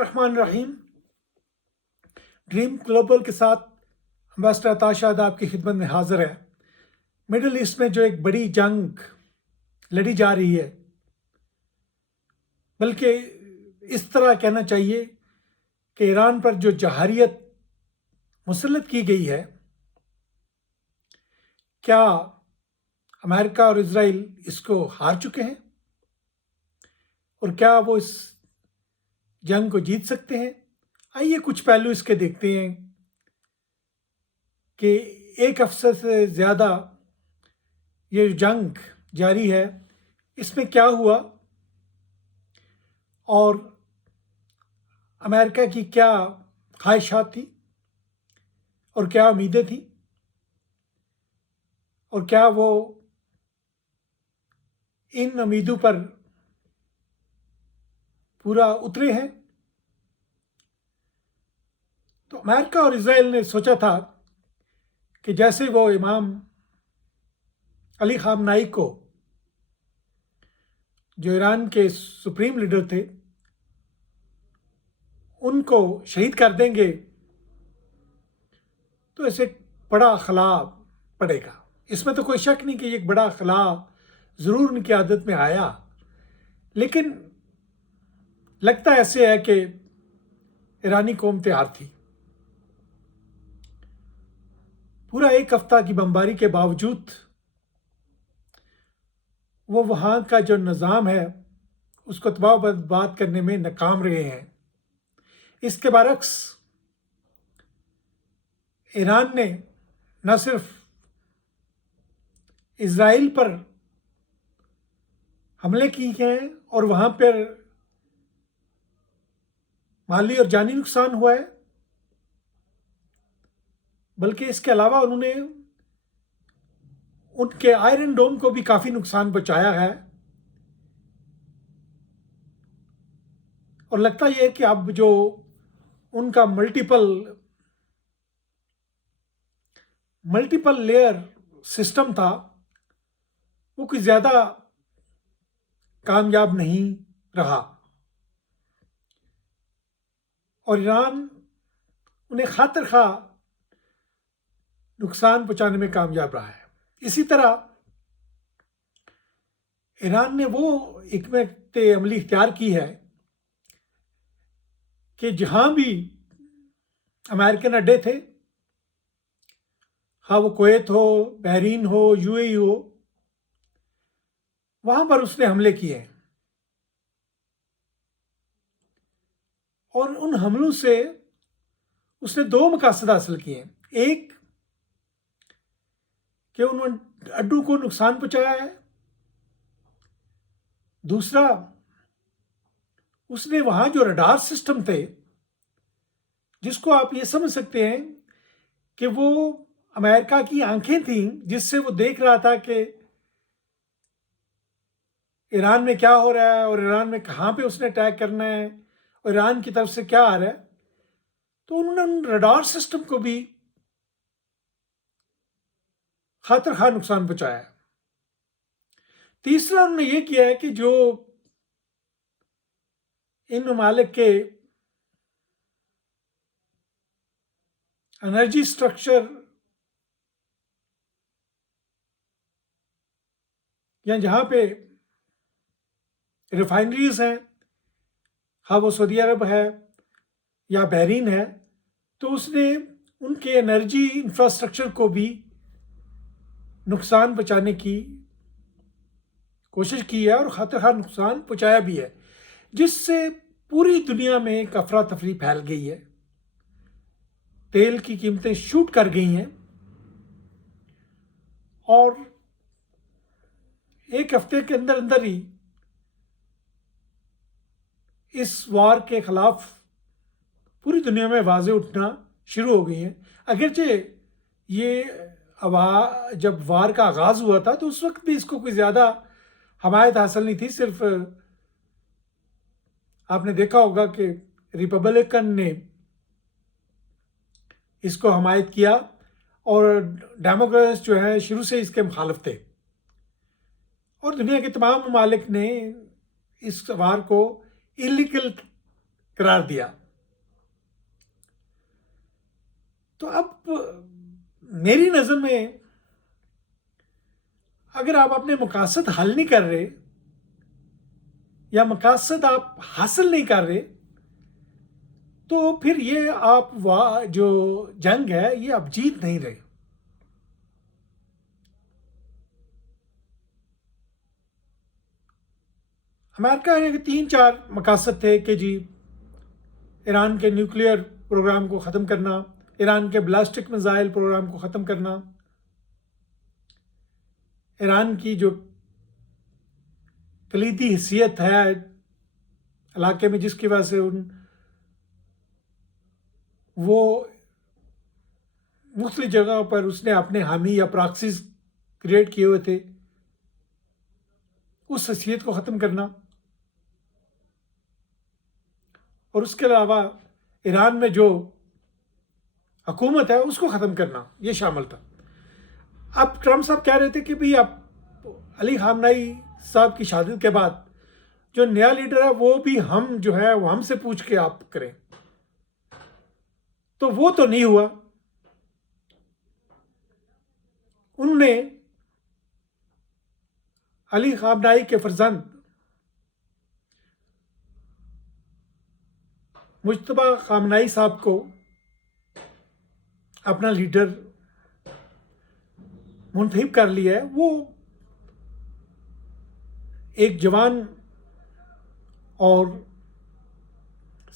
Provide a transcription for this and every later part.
الرحمن الرحیم۔ Dream global کے ساتھ امبیسڈر عطا شاد آپ کی خدمت میں حاضر ہے۔ مڈل ایسٹ میں جو ایک بڑی جنگ لڑی جا رہی ہے، بلکہ اس طرح کہنا چاہیے کہ ایران پر جو جہریت مسلط کی گئی ہے، کیا امریکہ اور اسرائیل اس کو ہار چکے ہیں اور کیا وہ اس جنگ کو جیت سکتے ہیں؟ آئیے کچھ پہلو اس کے دیکھتے ہیں کہ ایک ہفتے سے زیادہ یہ جنگ جاری ہے، اس میں کیا ہوا اور امریکہ کی کیا خواہشات تھی اور کیا امیدیں تھیں اور کیا وہ ان امیدوں پر پورا اترے ہیں۔ تو امریکہ اور اسرائیل نے سوچا تھا کہ جیسے وہ امام علی خامنائی کو، جو ایران کے سپریم لیڈر تھے، ان کو شہید کر دیں گے تو اسے بڑا خلا پڑے گا۔ اس میں تو کوئی شک نہیں کہ یہ ایک بڑا خلا ضرور ان کی عادت میں آیا، لیکن لگتا ایسے ہے کہ ایرانی قوم تیار تھی۔ پورا ایک ہفتہ کی بمباری کے باوجود وہ وہاں کا جو نظام ہے اس کو تباہ و برباد کرنے میں ناکام رہے ہیں۔ اس کے برعکس ایران نے نہ صرف اسرائیل پر حملے کی ہیں اور وہاں پر مالی اور جانی نقصان ہوا ہے، بلکہ اس کے علاوہ انہوں نے ان کے آئرن ڈوم کو بھی کافی نقصان پہنچایا ہے۔ اور لگتا یہ ہے کہ اب جو ان کا ملٹیپل لیئر سسٹم تھا وہ کوئی زیادہ کامیاب نہیں رہا، اور ایران انہیں خاطر خواہ نقصان پہنچانے میں کامیاب رہا ہے۔ اسی طرح ایران نے وہ حکمت عملی اختیار کی ہے کہ جہاں بھی امریکن اڈے تھے، ہاں وہ کویت ہو، بحرین ہو، یو اے ای ہو، وہاں پر اس نے حملے کیے ہیں، اور ان حملوں سے اس نے دو مقاصد حاصل کیے ہیں۔ ایک کہ انہوں نے اڈوں کو نقصان پہنچایا ہے، دوسرا اس نے وہاں جو رڈار سسٹم تھے، جس کو آپ یہ سمجھ سکتے ہیں کہ وہ امریکہ کی آنکھیں تھیں، جس سے وہ دیکھ رہا تھا کہ ایران میں کیا ہو رہا ہے اور ایران میں کہاں پہ اس نے اٹیک کرنا ہے اور ایران کی طرف سے کیا آ رہا ہے، تو انہوں نے ان رڈار سسٹم کو بھی خاطر خواہ نقصان پہنچایا ہے۔ تیسرا انہوں نے یہ کیا ہے کہ جو ان ممالک کے انرجی سٹرکچر یا جہاں پہ ریفائنریز ہیں، ہاں وہ سعودی عرب ہے یا بحرین ہے، تو اس نے ان کے انرجی انفراسٹرکچر کو بھی نقصان پہنچانے کی کوشش کی ہے اور خاطر خواہ نقصان پہنچایا بھی ہے، جس سے پوری دنیا میں ایک افراتفری پھیل گئی ہے، تیل کی قیمتیں شوٹ کر گئی ہیں، اور ایک ہفتے کے اندر اندر ہی اس وار کے خلاف پوری دنیا میں آوازیں اٹھنا شروع ہو گئی ہیں۔ اگرچہ یہ جب وار کا آغاز ہوا تھا تو اس وقت بھی اس کو کوئی زیادہ حمایت حاصل نہیں تھی، صرف آپ نے دیکھا ہوگا کہ ریپبلکن نے اس کو حمایت کیا اور ڈیموکریٹس جو ہے شروع سے اس کے مخالف تھے، اور دنیا کے تمام ممالک نے اس وار کو انلیگل قرار دیا. تو اب میری نظر میں اگر آپ اپنے مقاصد حل نہیں کر رہے یا مقاصد آپ حاصل نہیں کر رہے تو پھر یہ آپ جو جنگ ہے یہ آپ جیت نہیں رہے. امریکہ کے 3-4 مقاصد تھے کہ جی ایران کے نیوکلیئر پروگرام کو ختم کرنا، ایران کے بلاسٹک میزائل پروگرام کو ختم کرنا، ایران کی جو کلیدی حیثیت ہے علاقے میں جس کی وجہ سے وہ مختلف جگہوں پر اس نے اپنے حامی یا پراکسیز کریٹ کیے ہوئے تھے، اس حیثیت کو ختم کرنا، اور اس کے علاوہ ایران میں جو حکومت ہے اس کو ختم کرنا یہ شامل تھا. اب ٹرمپ صاحب کہہ رہے تھے کہ بھئی اب علی خامنئی صاحب کی شہادت کے بعد جو نیا لیڈر ہے وہ بھی ہم جو ہے وہ ہم سے پوچھ کے آپ کریں. تو وہ تو نہیں ہوا. انہوں نے علی خامنئی کے فرزند مجتبی خامنئی صاحب کو اپنا لیڈر منتخب کر لیا ہے. وہ ایک جوان اور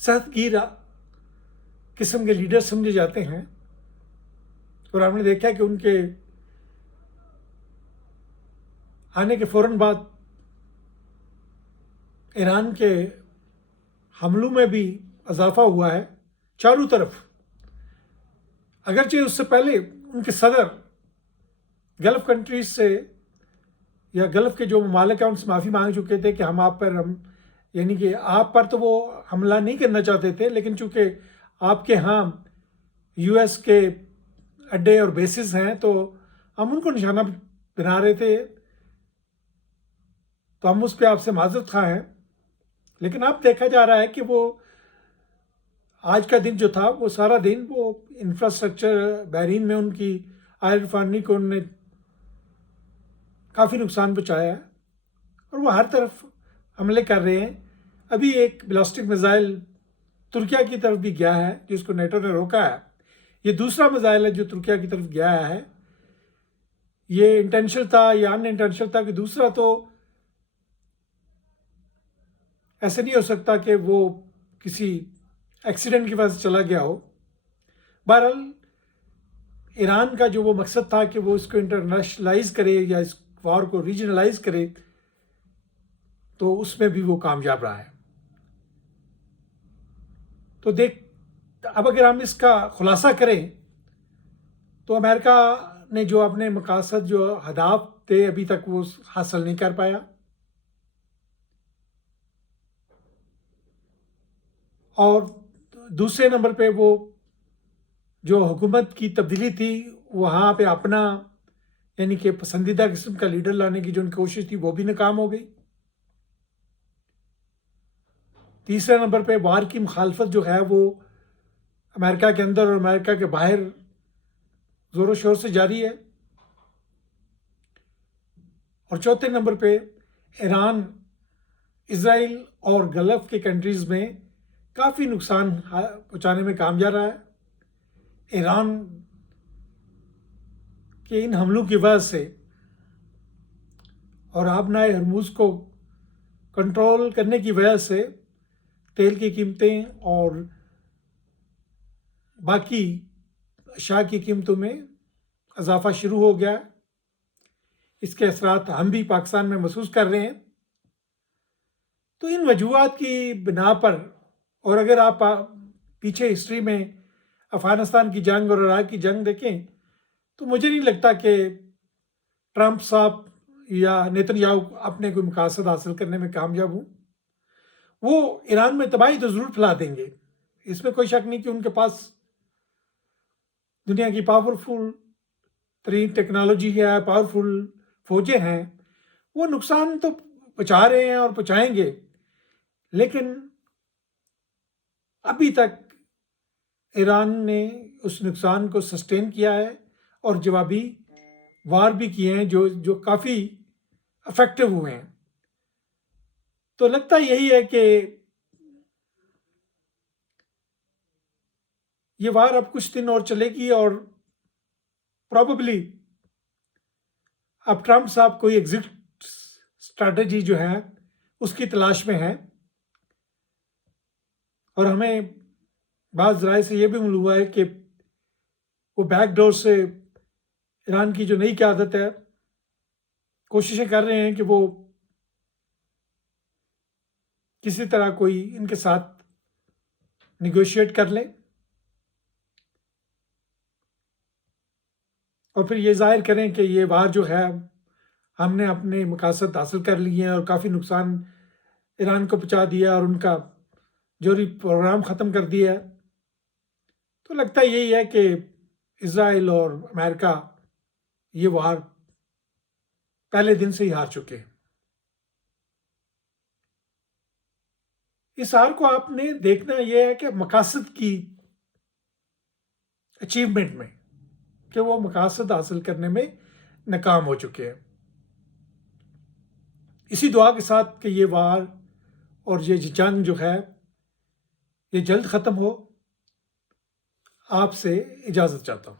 صحت گیر قسم کے لیڈر سمجھے جاتے ہیں، اور ہم نے دیکھا کہ ان کے آنے کے فوراً بعد ایران کے حملوں میں بھی اضافہ ہوا ہے چاروں طرف. اگرچہ اس سے پہلے ان کے صدر گلف کنٹریز سے یا گلف کے جو ممالک ہیں ان سے معافی مانگ چکے تھے کہ ہم یعنی کہ آپ پر تو وہ حملہ نہیں کرنا چاہتے تھے، لیکن چونکہ آپ کے ہاں یو ایس کے اڈے اور بیسز ہیں تو ہم ان کو نشانہ بنا رہے تھے، تو ہم اس پہ آپ سے معذرت خواہ ہیں. لیکن اب دیکھا جا رہا ہے کہ وہ آج کا دن جو تھا وہ سارا دن وہ انفراسٹرکچر بحرین میں ان کی آئل ریفائنری کو انہوں نے کافی نقصان پہنچایا ہے، اور وہ ہر طرف حملے کر رہے ہیں. ابھی ایک بلاسٹک میزائل ترکیہ کی طرف بھی گیا ہے جس کو نیٹو نے روکا ہے. یہ دوسرا میزائل ہے جو ترکیہ کی طرف گیا ہے. یہ انٹینشنل تھا یا ان انٹینشنل تھا کہ دوسرا تو ایسے نہیں ہو سکتا کہ وہ کسی ایکسیڈنٹ کی وجہ سے چلا گیا ہو. بہرحال ایران کا جو وہ مقصد تھا کہ وہ اس کو انٹرنیشنلائز کرے یا اس وار کو ریجنلائز کرے تو اس میں بھی وہ کامیاب رہا ہے. تو اب اگر ہم اس کا خلاصہ کریں تو امریکہ نے جو اپنے مقاصد جو اہداف تھے ابھی تک وہ حاصل نہیں کر پایا، اور دوسرے نمبر پہ وہ جو حکومت کی تبدیلی تھی وہاں پہ اپنا یعنی کہ پسندیدہ قسم کا لیڈر لانے کی جو ان کی کوشش تھی وہ بھی ناکام ہو گئی. تیسرے نمبر پہ وار کی مخالفت جو ہے وہ امریکہ کے اندر اور امریکہ کے باہر زور و شور سے جاری ہے. اور چوتھے نمبر پہ ایران اسرائیل اور گلف کے کنٹریز میں کافی نقصان پہنچانے میں کامیاب رہا ہے. ایران کے ان حملوں کی وجہ سے اور آبنائے ہرموز کو کنٹرول کرنے کی وجہ سے تیل کی قیمتیں اور باقی اشیاء کی قیمتوں میں اضافہ شروع ہو گیا. اس کے اثرات ہم بھی پاکستان میں محسوس کر رہے ہیں. تو ان وجوہات کی بنا پر، اور اگر آپ پیچھے ہسٹری میں افغانستان کی جنگ اور عراق کی جنگ دیکھیں تو مجھے نہیں لگتا کہ ٹرمپ صاحب یا نیتن یاہو اپنے کوئی مقاصد حاصل کرنے میں کامیاب ہوں. وہ ایران میں تباہی تو ضرور پھیلا دیں گے، اس میں کوئی شک نہیں کہ ان کے پاس دنیا کی پاورفل ترین ٹیکنالوجی ہے، پاورفل فوجیں ہیں. وہ نقصان تو پہنچا رہے ہیں اور پہنچائیں گے، لیکن ابھی تک ایران نے اس نقصان کو سسٹین کیا ہے اور جوابی وار بھی کیے ہیں جو کافی افیکٹو ہوئے ہیں. تو لگتا یہی ہے کہ یہ وار اب کچھ دن اور چلے گی اور پروبیبلی اب ٹرمپ صاحب کوئی ایگزٹ اسٹریٹجی جو ہے اس کی تلاش میں ہے. اور ہمیں بعض ذرائع سے یہ بھی معلوم ہوا ہے کہ وہ بیک ڈور سے ایران کی جو نئی قیادت ہے کوششیں کر رہے ہیں کہ وہ کسی طرح کوئی ان کے ساتھ نیگوشیٹ کر لیں اور پھر یہ ظاہر کریں کہ یہ وار جو ہے ہم نے اپنے مقاصد حاصل کر لیے ہیں اور کافی نقصان ایران کو پہنچا دیا اور ان کا جوہری پروگرام ختم کر دیا ہے. تو لگتا یہی ہے کہ اسرائیل اور امریکہ یہ وار پہلے دن سے ہی ہار چکے ہیں. اس ہار کو آپ نے دیکھنا یہ ہے کہ مقاصد کی اچیومنٹ میں کہ وہ مقاصد حاصل کرنے میں ناکام ہو چکے ہیں. اسی دعا کے ساتھ کہ یہ وار اور یہ جنگ جو ہے یہ جلد ختم ہو، آپ سے اجازت چاہتا ہوں.